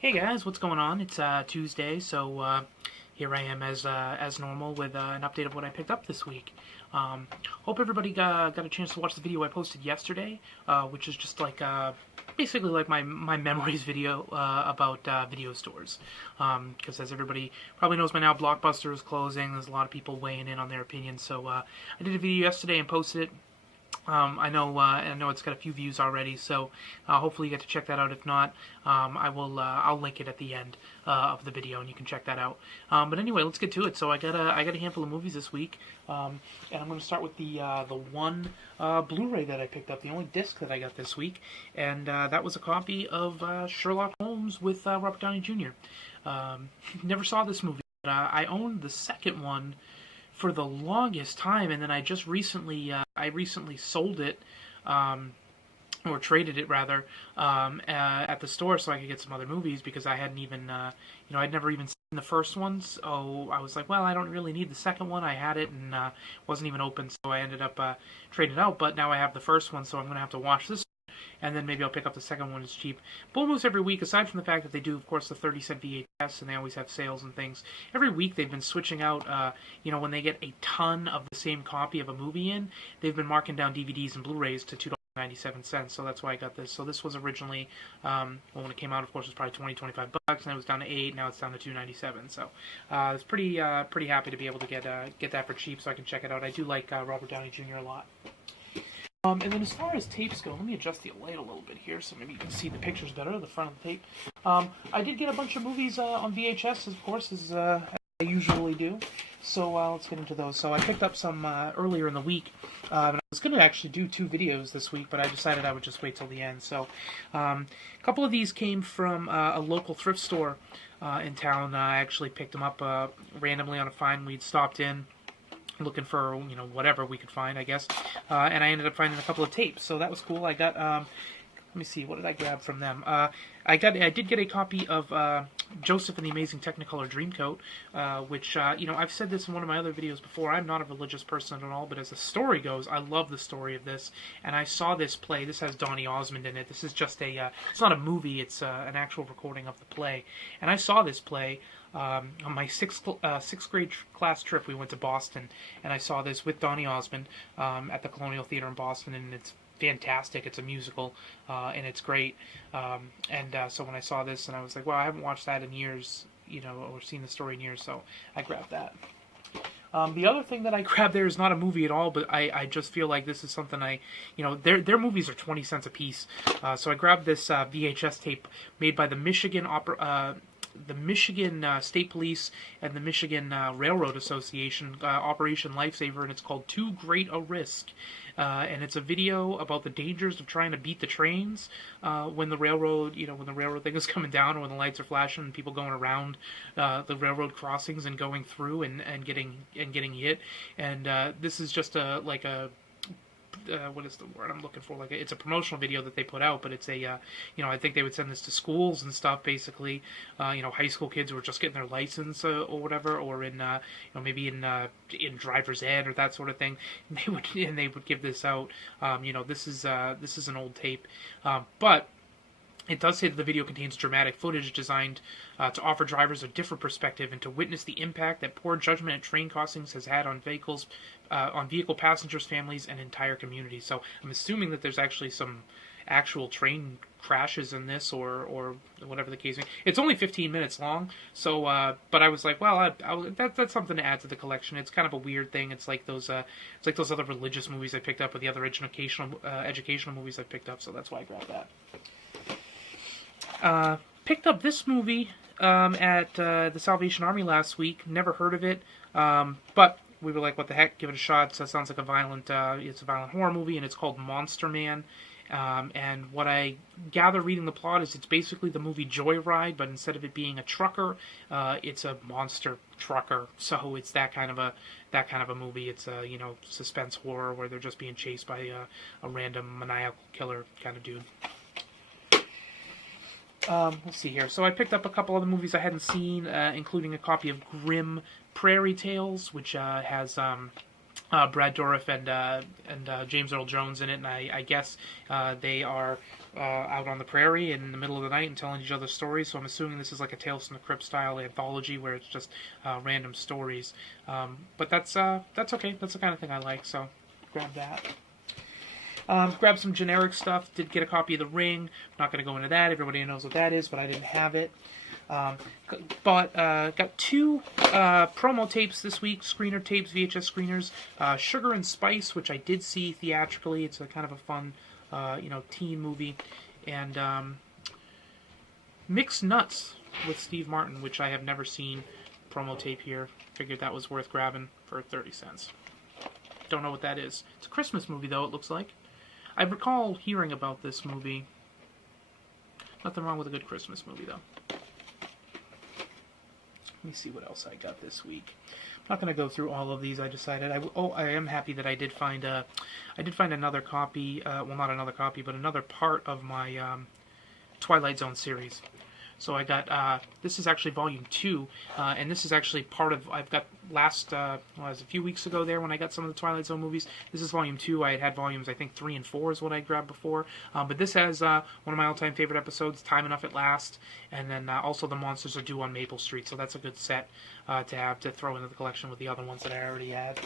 Hey guys, what's going on? It's Tuesday, so here I am as normal with an update of what I picked up this week. Hope everybody got a chance to watch the video I posted yesterday, which is just like basically like my memories video about video stores. Because as everybody probably knows by now, Blockbuster is closing. There's a lot of people weighing in on their opinions. So I did a video yesterday and posted it. I know it's got a few views already, so hopefully you get to check that out. If not, I'll link it at the end of the video, and you can check that out. But anyway, let's get to it. So I got a handful of movies this week, and I'm going to start with the one Blu-ray that I picked up, the only disc that I got this week, and that was a copy of Sherlock Holmes with Robert Downey Jr. Never saw this movie, but I owned the second one for the longest time, and then I just recently sold it, or traded it rather, at the store so I could get some other movies because I hadn't even I'd never even seen the first one, so I was like, well, I don't really need the second one. I had it and wasn't even open, so I ended up trading it out. But now I have the first one, so I'm gonna have to watch this, and then maybe I'll pick up the second one. It's cheap. But almost every week, aside from the fact that they do, of course, the 30-cent VHS, and they always have sales and things, every week they've been switching out, when they get a ton of the same copy of a movie in, they've been marking down DVDs and Blu-rays to $2.97, so that's why I got this. So this was originally, when it came out, of course, it was probably 20, 25 bucks, and it was down to $8, now it's down to $2.97. So I was pretty happy to be able to get that for cheap so I can check it out. I do like Robert Downey Jr. a lot. And then as far as tapes go, let me adjust the light a little bit here so maybe you can see the pictures better, the front of the tape. I did get a bunch of movies on VHS, of course, as I usually do. So let's get into those. So I picked up some earlier in the week, and I was going to actually do 2 videos this week, but I decided I would just wait till the end. So a couple of these came from a local thrift store in town. I actually picked them up randomly on a find we'd stopped in, looking for whatever we could find, I guess, and I ended up finding a couple of tapes, so that was cool. I got let me see, what did I grab from them? I did get a copy of Joseph and the Amazing Technicolor Dreamcoat, which I've said this in one of my other videos before. I'm not a religious person at all, but as the story goes, I love the story of this, and I saw this play. This has Donny Osmond in it. This is just it's not a movie, it's an actual recording of the play, and I saw this play on my sixth grade class trip. We went to Boston, and I saw this with Donny Osmond at the Colonial Theater in Boston, and it's fantastic. It's a musical, and it's great. So when I saw this, and I was like, well, I haven't watched that in years, or seen the story in years, so I grabbed that. The other thing that I grabbed there is not a movie at all, but I just feel like this is something their movies are 20 cents a piece. So I grabbed this VHS tape made by the Michigan State Police and the Michigan Railroad Association, Operation Lifesaver, and it's called Too Great a Risk. And it's a video about the dangers of trying to beat the trains when the railroad thing is coming down, or when the lights are flashing and people going around the railroad crossings and going through and getting hit. And this is just what is the word I'm looking for? It's a promotional video that they put out, but it's I think they would send this to schools and stuff, basically, high school kids who are just getting their license or whatever, or in maybe in driver's ed or that sort of thing. And they would give this out. This is an old tape, but it does say that the video contains dramatic footage designed to offer drivers a different perspective and to witness the impact that poor judgment at train crossings has had on vehicle passengers, families, and entire communities. So I'm assuming that there's actually some actual train crashes in this, or whatever the case may be. It's only 15 minutes long, so but I was like, well, that's something to add to the collection. It's kind of a weird thing. It's like those other religious movies I picked up, or the other educational movies I picked up. So that's why I grabbed that. Picked up this movie at the Salvation Army last week. Never heard of it, but we were like, what the heck, give it a shot. So it sounds like it's a violent horror movie, and it's called Monster Man. And what I gather reading the plot is it's basically the movie Joyride, but instead of it being a trucker, it's a monster trucker. So it's that kind of a movie. It's a suspense horror where they're just being chased by a random maniacal killer kind of dude. Let's see here. So I picked up a couple other movies I hadn't seen, including a copy of Grim Prairie Tales, which has Brad Dourif and James Earl Jones in it, and I guess they are out on the prairie in the middle of the night and telling each other stories. So I'm assuming this is like a Tales from the Crypt style anthology where it's just random stories. But that's okay. That's the kind of thing I like. So grab that. Grab some generic stuff. Did get a copy of The Ring. I'm not going to go into that. Everybody knows what that is, but I didn't have it. Got two promo tapes this week, screener tapes, VHS screeners. Sugar and Spice, which I did see theatrically. It's a kind of a fun, teen movie. And Mixed Nuts with Steve Martin, which I have never seen. Promo tape here. Figured that was worth grabbing for 30 cents. Don't know what that is. It's a Christmas movie, though, it looks like. I recall hearing about this movie. Nothing wrong with a good Christmas movie, though. Let me see what else I got this week. I'm not going to go through all of these. I decided. I am happy that I did find another copy. Well, not another copy, but another part of my Twilight Zone series. So I got, this is actually volume 2, and this is actually part of, I've got last, it was a few weeks ago there when I got some of the Twilight Zone movies. This is volume 2. I had volumes, I think 3 and 4 is what I grabbed before. But this has one of my all-time favorite episodes, Time Enough at Last, and then also The Monsters Are Due on Maple Street. So that's a good set to have to throw into the collection with the other ones that I already had.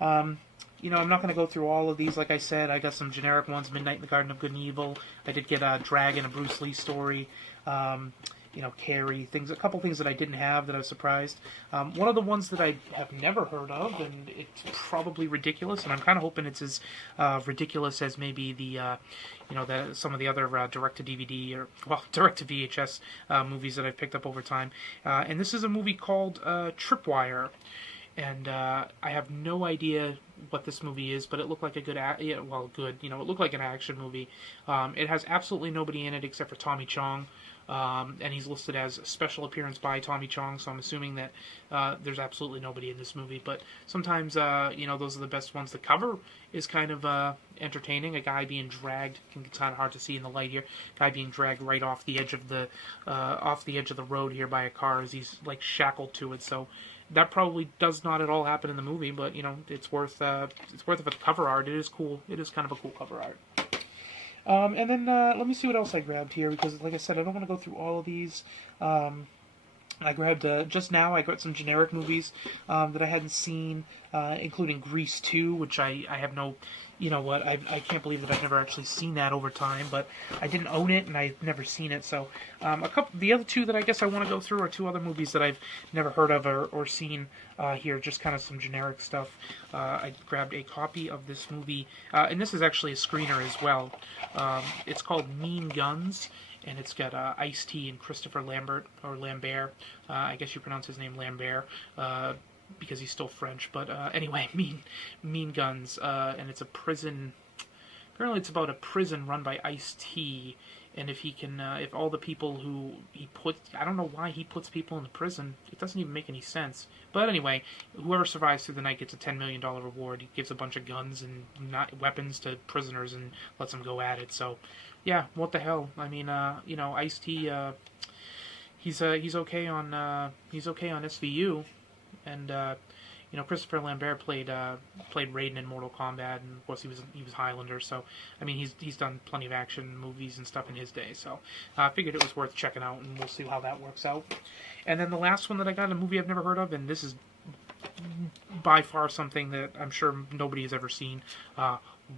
I'm not going to go through all of these. Like I said, I got some generic ones, Midnight in the Garden of Good and Evil. I did get a Dragon, a Bruce Lee story. Carrie, a couple things that I didn't have that I was surprised. One of the ones that I have never heard of, and it's probably ridiculous, and I'm kind of hoping it's as ridiculous as maybe some of the other direct-to-DVD direct-to-VHS movies that I've picked up over time. And this is a movie called Tripwire. And I have no idea what this movie is, but it looked like a good, it looked like an action movie. It has absolutely nobody in it except for Tommy Chong. And he's listed as special appearance by Tommy Chong, so I'm assuming that there's absolutely nobody in this movie. But sometimes, those are the best ones. The cover is kind of entertaining. A guy being dragged, it's kind of hard to see in the light here. Guy being dragged right off the edge of the road here by a car as he's like shackled to it. So that probably does not at all happen in the movie, but it's worth of a cover art. It is cool. It is kind of a cool cover art. And then let me see what else I grabbed here, because like I said, I don't want to go through all of these. I grabbed, just now, I got some generic movies that I hadn't seen, including Grease 2, which I have no, I can't believe that I've never actually seen that over time, but I didn't own it, and I've never seen it, so the other two that I guess I want to go through are two other movies that I've never heard of or seen here, just kind of some generic stuff. I grabbed a copy of this movie, and this is actually a screener as well. It's called Mean Guns, and it's got Ice-T and Christopher Lambert. I guess you pronounce his name Lambert, because he's still French. But anyway, Mean Guns, and it's a prison. Apparently, it's about a prison run by Ice-T, and if all the people who he puts, I don't know why he puts people in the prison. It doesn't even make any sense. But anyway, whoever survives through the night gets a $10 million reward. He gives a bunch of guns and weapons to prisoners and lets them go at it. So, yeah, what the hell? I mean, Ice-T, he's okay on SVU, and Christopher Lambert played Raiden in Mortal Kombat, and of course he was Highlander. So I mean he's done plenty of action movies and stuff in his day. So I figured it was worth checking out, and we'll see how that works out. And then the last one that I got, a movie I've never heard of, and this is by far something that I'm sure nobody has ever seen.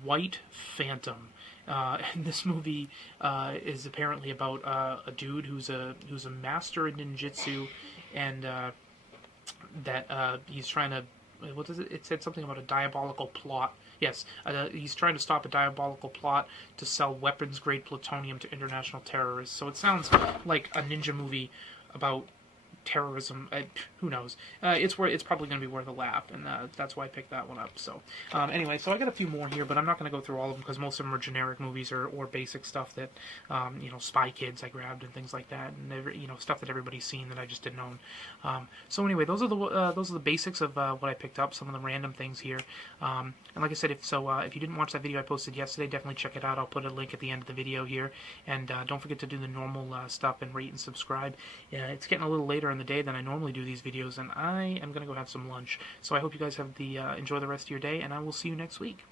White Phantom. And this movie is apparently about a dude who's a master in ninjutsu, and that he's trying to, what is it? It said something about a diabolical plot. Yes, he's trying to stop a diabolical plot to sell weapons-grade plutonium to international terrorists. So it sounds like a ninja movie about terrorism. Who knows? It's probably going to be worth a laugh, and that's why I picked that one up. So anyway, so I got a few more here, but I'm not going to go through all of them because most of them are generic movies or basic stuff that Spy Kids I grabbed and things like that, and stuff that everybody's seen that I just didn't own. So anyway, those are the basics of what I picked up. Some of the random things here, and like I said, if you didn't watch that video I posted yesterday, definitely check it out. I'll put a link at the end of the video here, and don't forget to do the normal stuff and rate and subscribe. It's getting a little later later in the day than I normally do these videos, and I am going to go have some lunch. So I hope you guys have enjoy the rest of your day, and I will see you next week.